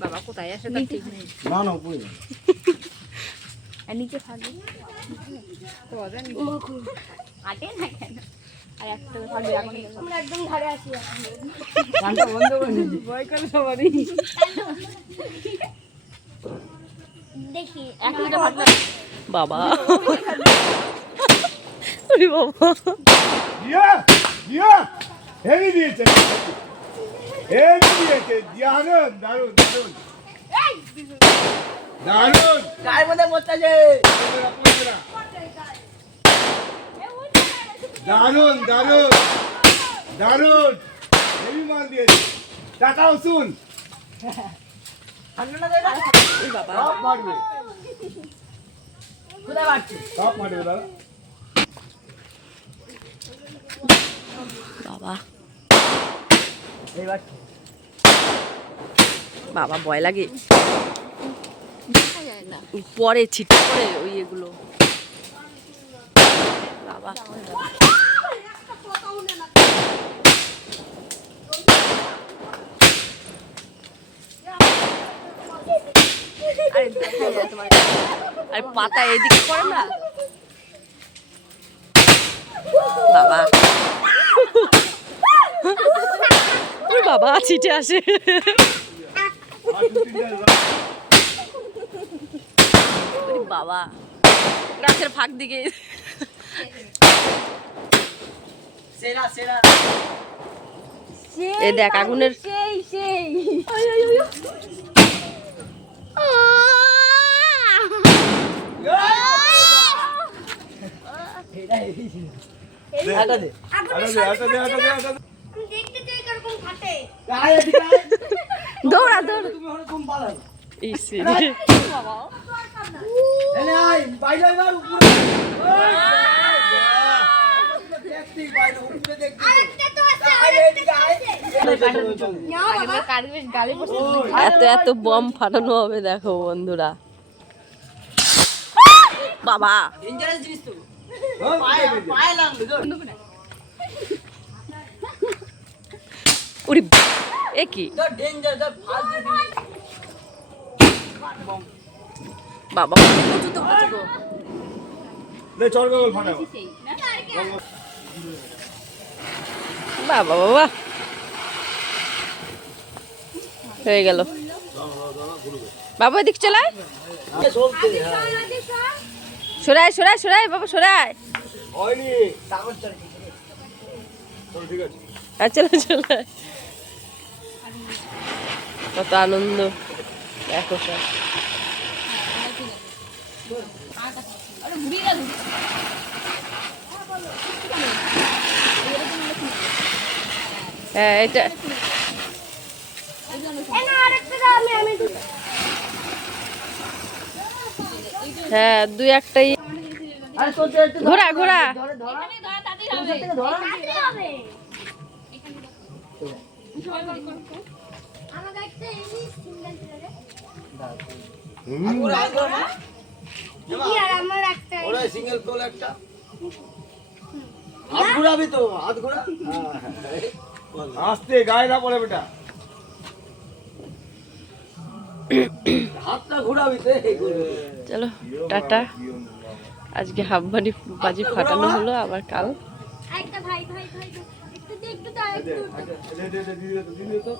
বাবা কোথায় আসে তার ঠিক নেই। না না উপরে আর নিচে থাকবে তো জানি আটে না কেন আর একটা থাকবে এখন আমরা একদম ধারে আসি এখন গানটা বন্ধ করে নিবি ভয় করে সবারই দেখি এক দুটো ভাগ বাবা ওরে বাবা দিয়া দিয়া হেভি দিয়েছে হেভি দিয়েছে দারুন দারুন দারুন দারুন গায়ের মধ্যে পড়তেছে দারুন দারুন দারুন হেভি মাল দিয়েছে টাকাও শুন বাবা সব মারবে কোথায় বাড়ছে সব মারবে দাদা বাবা বাবা ভয় লাগে পরে ছিটে পরে ওই এগুলো বাবা আর পাতা এদিকে পড়ে না বাবা ওর বাবা ছিটে আসে ওরে বাবা গাছের ফাঁক দিকে সেরা সেরা এই দেখ আগুনের সেই সেই এটা দে আমি দেখতে চাই কিরকম ফাটে আয় এদিকে আয় দৌড়া দৌড়া তুমি ওখানে ঘুম পালাও ইসে এনে আয় বাইরে এবার উপরে দেখতে বাইরে উপরে দেখতে আরেকটা তো আছে আয় এদিকে আয় না বাবা কারবে গালি পড়ছে এত এত বম ফাটানো হবে দেখো বন্ধুরা বাবা ডেঞ্জারাস জিনিস তো হ্যাঁ, পায়ে লাগলো তো ওরে এ কি তো ডেঞ্জার তো ফাল দিবি বাবা প্রচুর তো প্রচুর গো। লে চল গগল ফাটাও বাবা বাবা হয়ে গেল বাবা এদিক চলায় চলতে হ্যাঁ সরাই সরাই সরাই বাবা সরাই হয়নি কাগজ চল চল ঠিক আছে আর চলে চলে কত আনন্দ দেখো সব হ্যাঁ এটা এনা আরেকটা দাও আমি হ্যাঁ দুই একটাই আরে চলতে একটু ঘোড়া ঘোড়া ধরে ধরা তাড়াতাড়ি হবে আমাকে একটা এই সিঙ্গেল রে ওরা আগে না কি আর আমার একটা ওরা সিঙ্গেল কোল একটা হাত ঘোরাবি তো হাত ঘোরা আস্তে গায়ে না পড়ে বেটা হাতটা ঘোরাবি তো এই করবি চলো টাটা আজকে হাফ বাজি ফাটানো হলো আবার কাল আরেকটা ভাই ভাই ভাই একটু দে একটু দাও একটু দে দে দে দিদি তো